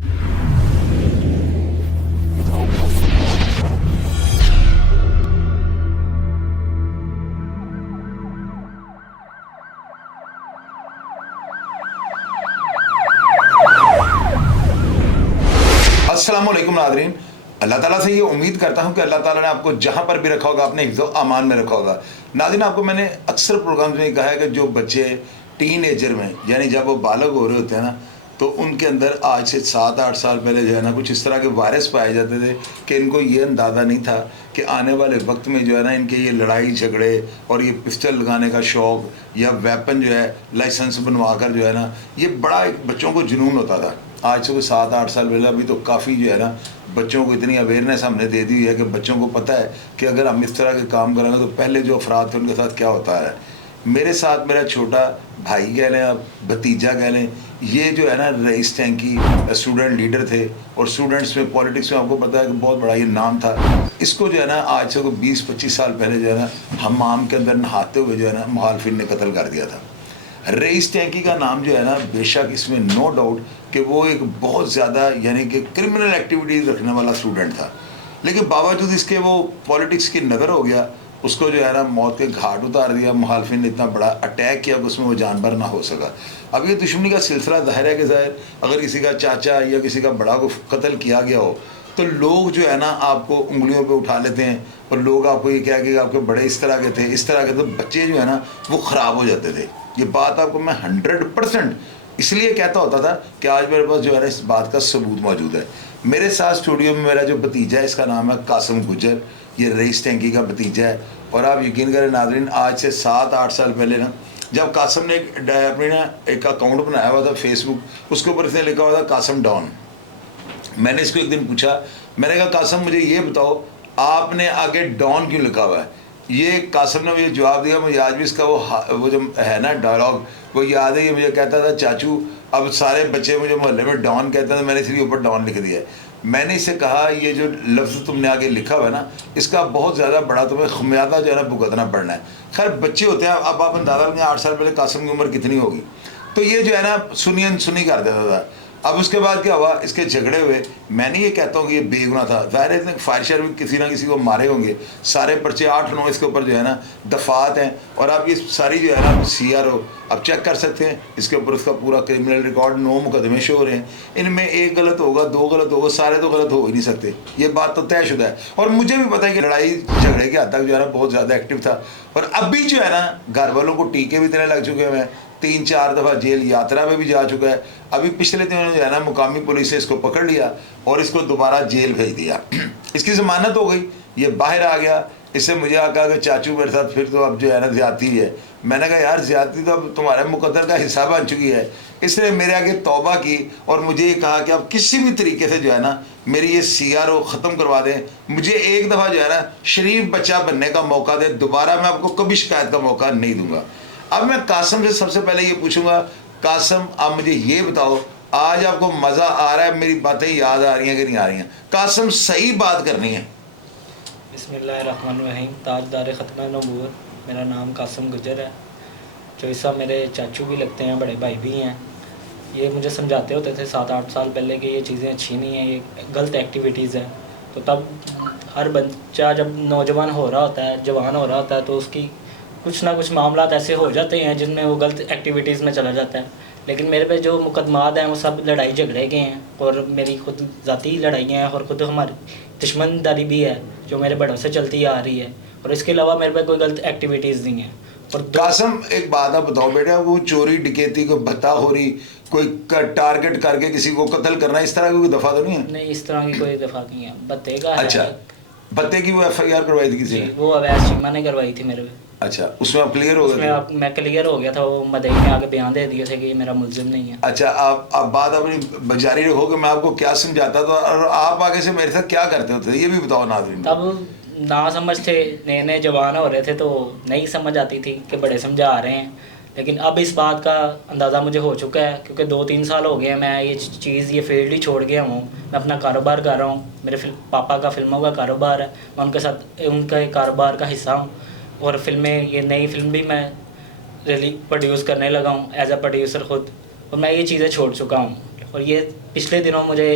अस्सलामुअलैकुम नाज़रीन, अल्लाह ताला से ये उम्मीद करता हूँ कि अल्लाह ताला ने आपको जहाँ पर भी रखा होगा अपने हिफ्ज़ व अमान में रखा होगा। नाज़रीन, आपको मैंने अक्सर प्रोग्राम्स में कहा है कि जो बच्चे टीन एजर में यानी जब वो बालग हो रहे होते हैं ना, तो उनके अंदर आज से 7-8 साल पहले जो है ना कुछ इस तरह के वायरस पाए जाते थे कि इनको ये अंदाज़ा नहीं था कि आने वाले वक्त में जो है ना इनके ये लड़ाई झगड़े और ये पिस्टल लगाने का शौक़ या वेपन जो है लाइसेंस बनवा कर जो है ना, ये बड़ा एक बच्चों को जुनून होता था। आज से कोई 7-8 साल पहले अभी तो काफ़ी जो है ना बच्चों को इतनी अवेयरनेस हमने दे दी है कि बच्चों को पता है कि अगर हम इस तरह के काम करेंगे तो पहले जो अफराद थे उनके साथ क्या होता है। मेरे साथ मेरा छोटा भाई कह लें, आप भतीजा कह लें, ये जो है ना रईस टैंकी स्टूडेंट लीडर थे और स्टूडेंट्स में पॉलिटिक्स में आपको पता है कि बहुत बड़ा ये नाम था। इसको जो है ना आज से कोई 20-25 साल पहले जो है ना हमाम के अंदर नहाते हुए जो है ना मुखालिफिन ने कत्ल कर दिया था। रईस टैंकी का नाम जो है ना, बेशक इसमें नो डाउट कि वो एक बहुत ज़्यादा यानी कि क्रिमिनल एक्टिविटीज़ रखने वाला स्टूडेंट था, लेकिन बावजूद इसके वो पॉलिटिक्स की नज़र हो गया, उसको जो है ना मौत के घाट उतार दिया। मुखालिफिन ने इतना बड़ा अटैक किया कि उसमें वो जानबर ना हो सका। अब ये दुश्मनी का सिलसिला ज़ाहिर है कि ज़ाहिर अगर किसी का चाचा या किसी का बड़ा को कत्ल किया गया हो तो लोग जो है ना आपको उंगलियों पे उठा लेते हैं और लोग आपको ये कह के आपके बड़े इस तरह के थे, इस तरह के, तो बच्चे जो है ना वो ख़राब हो जाते थे। ये बात आपको मैं 100% इसलिए कहता होता था कि आज मेरे पास जो है ना इस बात का सबूत मौजूद है। मेरे साथ स्टूडियो में मेरा जो भतीजा है, इसका नाम है कासिम गुज्जर, ये रईस टैंकी का भतीजा है। और आप यकीन करें नाज़रीन, आज से 7-8 साल पहले ना जब कासिम ने अपने ना एक अकाउंट बनाया हुआ था फेसबुक, उसके ऊपर इसने लिखा हुआ था कासिम डॉन। मैंने इसको एक दिन पूछा, मैंने कहा कासिम मुझे ये बताओ आपने आगे डॉन क्यों लिखा हुआ है। ये कासिम ने मुझे जवाब दिया, मुझे आज भी इसका वो जो है ना डायलॉग वो याद है। ये मुझे कहता था चाचू अब सारे बच्चे मुझे मोहल्ले में डॉन कहते हैं, तो मैंने इसलिए ऊपर डॉन लिख दिया है। मैंने इससे कहा ये जो लफ्ज़ तुमने आगे लिखा हुआ है ना, इसका बहुत ज़्यादा बड़ा तुम्हें खमियाजा जो है ना भुगतना पड़ना है। खैर बच्चे होते हैं, अब आप अंदाज़ा करें 8 साल पहले कासिम की उम्र कितनी होगी, तो ये जो है ना सुनी कर देता था। अब उसके बाद क्या हुआ, इसके झगड़े हुए। मैंने ये कहता हूँ कि ये बेगुनाह था, ज़ाहिर है फायर शेयर भी किसी ना किसी को मारे होंगे। सारे पर्चे 8-9 इसके ऊपर जो है ना दफ़ात हैं, और आप ये सारी जो है ना CRO अब चेक कर सकते हैं, इसके ऊपर उसका पूरा क्रिमिनल रिकॉर्ड 9 मुकदमे शो हो रहे हैं। इनमें एक गलत होगा, 2 गलत होगा, सारे तो गलत हो ही नहीं सकते, ये बात तो तयशुदा है। और मुझे भी पता है कि लड़ाई झगड़े के हद तक जो है ना बहुत ज़्यादा एक्टिव था। और अभी जो है ना घर वालों को टीके भी देने लग चुके हैं, 3-4 दफ़ा जेल यात्रा में भी जा चुका है। अभी पिछले दिनों जो है ना मुकामी पुलिस ने इसको पकड़ लिया और इसको दोबारा जेल भेज दिया। इसकी ज़मानत हो गई, ये बाहर आ गया। इससे मुझे कहा कि चाचू मेरे साथ फिर तो अब जो है ना ज़्यादती है। मैंने कहा यार ज़्यादती तो अब तुम्हारे मुकद्दर का हिस्सा बन चुकी है। इसने मेरे आगे तौबा की और मुझे ये कहा कि आप किसी भी तरीके से जो है ना मेरी ये CRO ख़त्म करवा दें, मुझे एक दफ़ा जो है ना शरीफ बच्चा बनने का मौका दें, दोबारा मैं आपको कभी शिकायत का मौका नहीं दूँगा। अब मैं कासिम से सबसे पहले ये पूछूंगा, कासिम आप मुझे ये बताओ आज आपको मज़ा आ रहा है, मेरी बातें याद आ रही हैं कि नहीं आ रही हैं? कासिम सही बात करनी है। बिस्मिल्लाहिर्रहमानिर्रहीम। ताजदार ख़त्म नबूवत, मेरा नाम कासिम गुज्जर है। चौईसा मेरे चाचू भी लगते हैं, बड़े भाई भी हैं। ये मुझे समझाते होते थे 7-8 साल पहले कि ये चीज़ें अच्छी नहीं हैं, ये गलत एक्टिविटीज़ हैं। तो तब हर बच्चा जब नौजवान हो रहा होता है, जवान हो रहा होता है, तो उसकी कुछ ना कुछ मामला ऐसे हो जाते हैं जिनमें वो गलत एक्टिविटीज़ में चला जाता है। लेकिन मेरे पे जो मुकदमात हैं वो सब लड़ाई झगड़े के हैं, और मेरी खुद ज़ाती लड़ाइयाँ हैं, और ख़ुद हमारी दुश्मनदारी भी है जो मेरे बड़ों से चलती आ रही है। और इसके अलावा मेरे पे कोई गलत एक्टिविटीज़ नहीं है। और कासिम एक बात आप बताओ बेटा, वो चोरी डकैती को बता हो रही, कोई टारगेट करके किसी को कत्ल करना, इस तरह की कोई दफ़ा तो नहीं है? नहीं, इस तरह की कोई दफ़ा नहीं है। बत्ते का अच्छा, बत्ते की वो FIR करवाई थी किसी ने? वो अवैध चीमा ने करवाई थी मेरे पे। अच्छा, उसमें आप क्लियर हो गए? उसमें मैं क्लियर हो गया था। वो मदई ने आगे बयान दे दिए थे कि ये मेरा मुल्जिम नहीं है। अच्छा, आप बात अपनी जारी रखो कि मैं आपको क्या समझाता था और आप आगे से मेरे साथ क्या करते होते, ये भी बताओ नाज़रीन। तब ना समझ थे, नए नए जवान हो रहे थे, तो नहीं समझ आती थी कि बड़े समझा रहे हैं। लेकिन अब इस बात का अंदाज़ा मुझे हो चुका है, क्योंकि 2-3 साल हो गए हैं मैं ये फील्ड ही छोड़ गया हूँ। मैं अपना कारोबार कर रहा हूँ, मेरे पापा का फिल्मों का कारोबार है, मैं उनके साथ उनके कारोबार का हिस्सा हूँ। और फिल्में, ये नई फिल्म भी मैं प्रोड्यूस करने लगा हूँ एज अ प्रोड्यूसर खुद। और मैं ये चीज़ें छोड़ चुका हूँ। और ये पिछले दिनों मुझे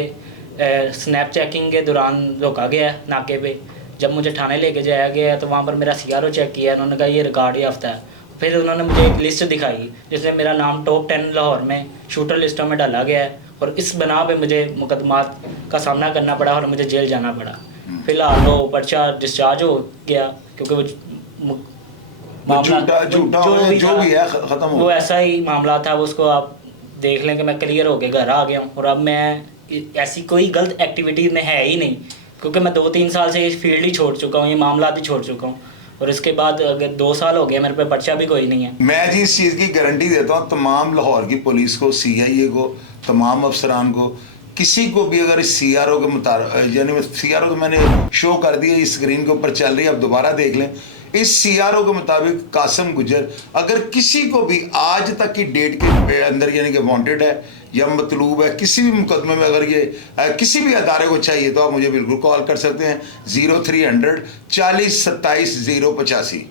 स्नैप चेकिंग के दौरान रोका गया है नाके पे। जब मुझे थाने लेके जाया गया है तो वहाँ पर मेरा CRO चेक किया, उन्होंने कहा ये रिकॉर्ड याफ्ता है। फिर उन्होंने मुझे एक लिस्ट दिखाई जिसमें मेरा नाम टॉप 10 लाहौर में शूटर लिस्टों में डाला गया है, और इस बना पे मुझे मुकदमात का सामना करना पड़ा और मुझे जेल जाना पड़ा। फिलहाल वो पर्चा डिस्चार्ज हो गया क्योंकि वो मामला झूठा जो भी है खत्म हो वो ऐसा ही मामला था। वो उसको आप देख लें कि मैं क्लियर होके घर आ गया हूँ, और अब मैं ऐसी कोई गलत एक्टिविटी में है ही नहीं, क्योंकि मैं 2-3 साल से इस फील्ड ही छोड़ चुका हूँ, ये मामला भी छोड़ चुका हूँ। और इसके बाद अगर 2 साल हो गए मेरे पे पर्चा भी कोई नहीं है। मैं जी इस चीज़ की गारंटी देता हूँ तमाम लाहौर की पुलिस को, CIA को, तमाम अफसरान को, किसी को भी अगर इस CRO के मुताबिक, यानी CRO तो मैंने शो कर दिया, इस स्क्रीन के ऊपर चल रही है, अब दोबारा देख लें। इस CRO के मुताबिक कासिम गुजर अगर किसी को भी आज तक की डेट के अंदर यानी कि वांटेड है या मतलूब है किसी भी मुकदमे में, अगर ये किसी भी अदारे को चाहिए तो आप मुझे बिल्कुल कॉल कर सकते हैं 0300 40 27 085,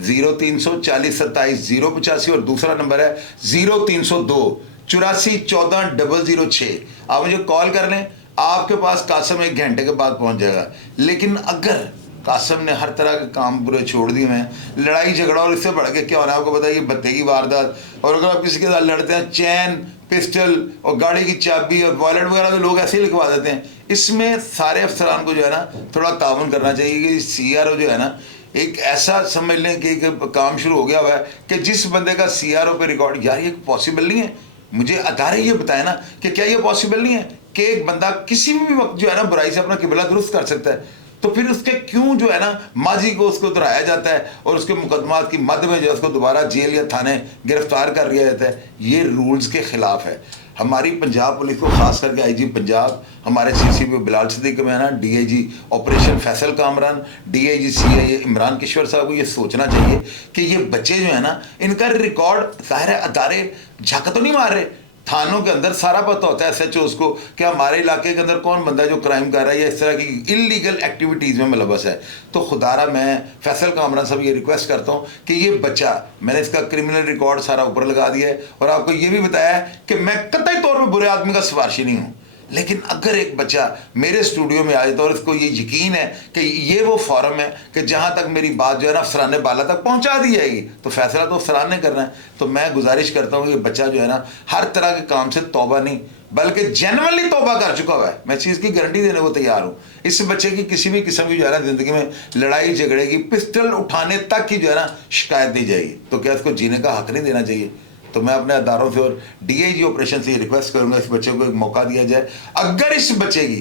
0300 40 27 085, और दूसरा नंबर है 0302 84 14 006। आप मुझे कॉल कर लें, आपके पास कासिम 1 घंटे के बाद पहुंच जाएगा। लेकिन अगर कासिम ने हर तरह के काम पूरे छोड़ दिए हैं, लड़ाई झगड़ा और इससे बढ़ के क्या होना है आपको बताइए, भत्ते की वारदात, और अगर आप किसी के साथ लड़ते हैं चैन, पिस्टल और गाड़ी की चाबी और वॉलेट वगैरह तो लोग ऐसे ही लिखवा देते हैं। इसमें सारे अफसरान को जो है ना थोड़ा ताउन करना चाहिए कि CRO जो है ना एक ऐसा समझ लें कि एक काम शुरू हो गया हुआ है कि जिस बंदे का CRO पे रिकॉर्ड, यार ये पॉसिबल नहीं है। मुझे अदारे ये बताए ना कि क्या ये पॉसिबल नहीं है कि एक बंदा किसी भी वक्त जो है ना बुराई से अपना किबला दुरुस्त कर सकता है, तो फिर उसके क्यों जो है ना माजी को उसको दोहराया जाता है और उसके मुकदमात की मद में जो है उसको दोबारा जेल या थाने गिरफ्तार कर लिया जाता है। ये रूल्स के खिलाफ है। हमारी पंजाब पुलिस को, खास करके IG पंजाब, हमारे CCP Bilal Siddiqui Maina, DIG operation Faisal Kamran, DIG CIA Imran Kishwar साहब को ये सोचना चाहिए कि ये बच्चे जो है ना इनका रिकॉर्ड, ज़ाहिर है अदारे झक तो नहीं मार रहे, थानों के अंदर सारा पता होता है SHOs को कि हमारे इलाके के अंदर कौन बंदा है जो क्राइम कर रहा है या इस तरह की इलीगल एक्टिविटीज़ में मुलव्वस है। तो खुदारा मैं फैसल कामरान साहब ये रिक्वेस्ट करता हूँ कि ये बच्चा, मैंने इसका क्रिमिनल रिकॉर्ड सारा ऊपर लगा दिया है और आपको ये भी बताया है कि मैं कतई तौर पर बुरे आदमी का सिफारशी नहीं हूँ, लेकिन अगर एक बच्चा मेरे स्टूडियो में आ जाता और इसको ये यकीन है कि ये वो फॉरम है कि जहाँ तक मेरी बात जो है ना अफसरान बाला तक पहुँचा दी जाएगी, तो फैसला तो अफसरान ने करना है। तो मैं गुजारिश करता हूँ ये बच्चा जो है ना हर तरह के काम से तौबा नहीं बल्कि जेन्युइनली तौबा कर चुका हुआ है। मैं इस चीज़ की गारंटी देने को तैयार हूँ। इस बच्चे की किसी भी किस्म की जो है ना ज़िंदगी में लड़ाई झगड़े की, पिस्टल उठाने तक की जो है ना शिकायत दी जाएगी, तो क्या इसको जीने का हक नहीं देना चाहिए? तो मैं अपने अदारों से और DIG ऑपरेशन से ये रिक्वेस्ट करूंगा इस बच्चे को एक मौका दिया जाए। अगर इस बच्चे की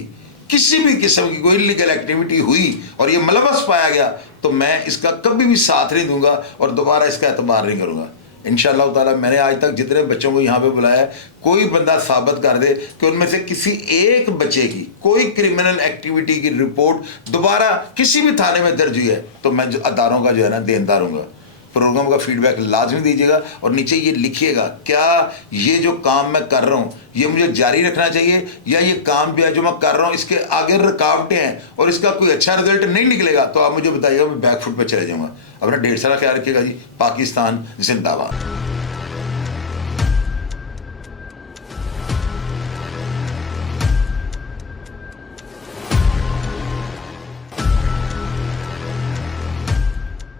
किसी भी किस्म की कोई इलीगल एक्टिविटी हुई और ये मुलव्वस पाया गया तो मैं इसका कभी भी साथ नहीं दूंगा और दोबारा इसका एतबार नहीं करूंगा। इंशाअल्लाह ताला मैंने आज तक जितने बच्चों को यहाँ पे बुलाया है, कोई बंदा साबित कर दे कि उनमें से किसी एक बच्चे की कोई क्रिमिनल एक्टिविटी की रिपोर्ट दोबारा किसी भी थाने में दर्ज हुई है, तो मैं जो अदारों का जो है ना देनदार हूँगा। प्रोग्राम का फीडबैक लाजमी दीजिएगा और नीचे ये लिखिएगा क्या ये जो काम मैं कर रहा हूँ ये मुझे जारी रखना चाहिए या ये काम जो है जो मैं कर रहा हूँ इसके आगे रुकावटें हैं और इसका कोई अच्छा रिजल्ट नहीं निकलेगा, तो आप मुझे बताइएगा, मैं बैक फुट पे चले जाऊँगा। अपना ढेर सारा ख्याल रखिएगा जी। पाकिस्तान जिंदाबाद।